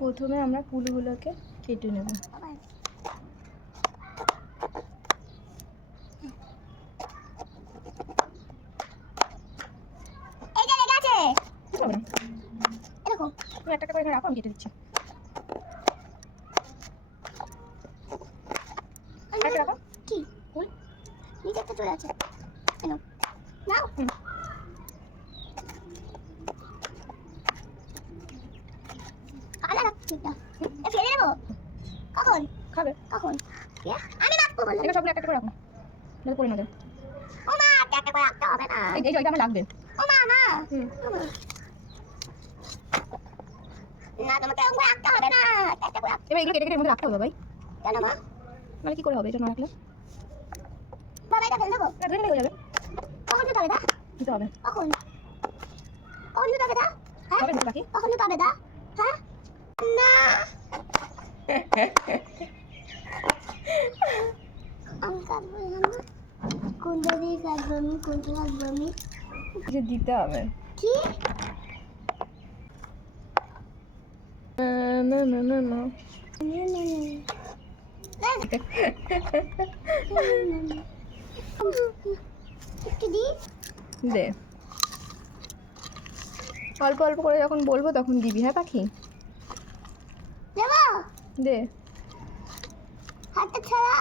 প্রথমে আমরা কুলগুলোকে কেটে নেব। তুমি একটা করে রাখো, আমি কেটে দিচ্ছি। রাখো কি কুল নিচে একটা চলে আছে, নাও ফেলে দেবো। কখন খাবে? কখন? আমি রাখবো বলে এটা সবগুলো একটা করে রাখো, না পড়ে না যায়। ও মা, একটা করে রাখতে হবে না, এই যে আমার লাগবে। ও মা মা, না তোমাকে ওগুলো রাখতে হবে না, একটা করে এবার এগুলো কেটে কেটে এর মধ্যে রাখতে হবে ভাই। কেন মা? মানে কি করে হবে এটা না রাখলে? বাবা এটা ফেলে দেবো, এটা ধরে হয়ে যাবে। কখন দিতে হবে দা? দিতে হবে কখন? কখন দিতে হবে দা? হ্যাঁ হবে না বাকি, কখন দিতে হবে দা? হ্যাঁ না আমি কাটবো না, কোনটা দিয়ে কাটবো আমি, কোনটা কাটবো আমি? যে দিতে হবে কি? না না না না দে, অল্প অল্প করে যখন বলবো তখন দিবি। হ্যাঁ পাখি দে, হাতটা ছাড়া।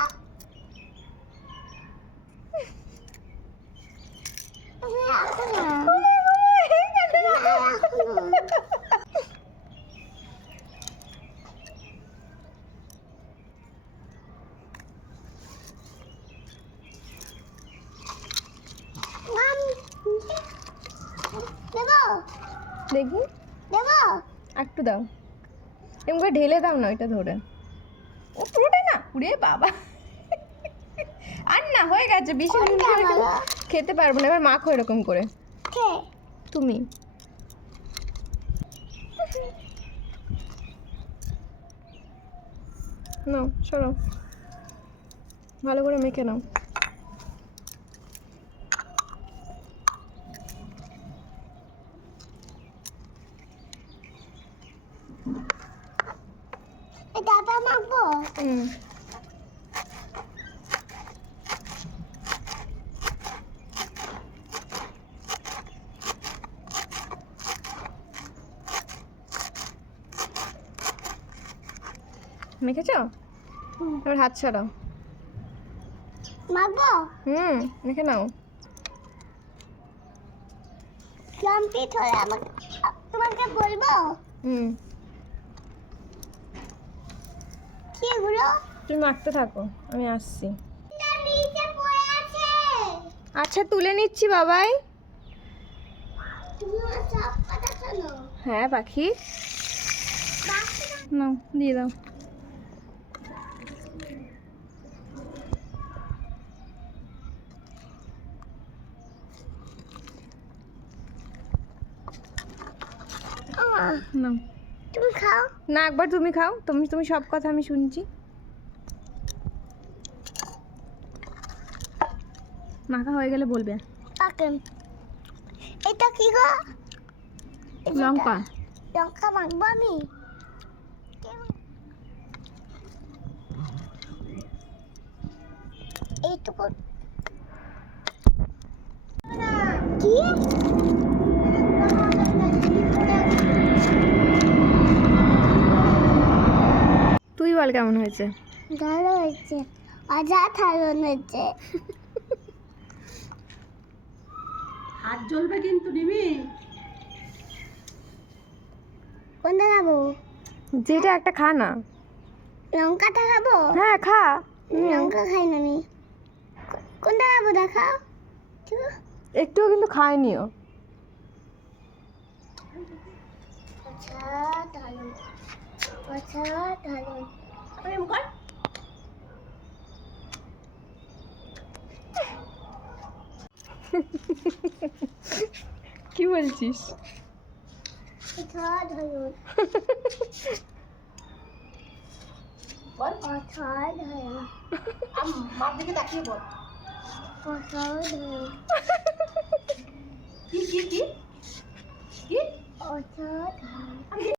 দেখি দেবো, একটু দাও, এমন করে ঢেলে দাও না, ওইটা ধরে। ও পুরোটা না, উড়ে বাবা আর না হয়ে গেছে, বেশি খেতে পারবো না। এবার মাখো এরকম করে। তুমি নাও, সরো, ভালো করে মেখে নাও। এটা মাখবো। মেখেছ? এবার হাত ছাড়াও। মাখবো? মেখে নাও। কমপ্লিট হয়ে আমাকে তোমাকে বলবো। কি এগুলো? তুমি মাখতে থাকো, আমি আসছি। আচ্ছা তুলে নিচ্ছি বাবাই। হ্যাঁ পাখি, নাও দিয়ে দাও। নাও তুমি খাও না, একবার তুমি খাও। তুমি সব কথা আমি শুনছি। মাখা হয়ে গেলে বলবে। এটা কি গো? লঙ্কা। লঙ্কা মাখবো আমি। এইটুকু কি? তুই বল কেমন হয়েছে? ভালো হয়েছে, অসাধারণ হয়েছে। হাত জ্বলবে কিন্তু নিবি। কোনটা খাবো? যেটা একটা খা না। লঙ্কাটা খাবো? হ্যাঁ খা। লঙ্কা খাই না আমি। কোনটা খাবো দেখাও। একটুও কিন্তু খায়নিও। অসাধারণ, অসাধারণ। কি বলছিস? অসাধারণ, অসাধারণ। মার দিকে তাকিয়ে বল। অসাধারণ। কি কি কি কি? অসাধারণ।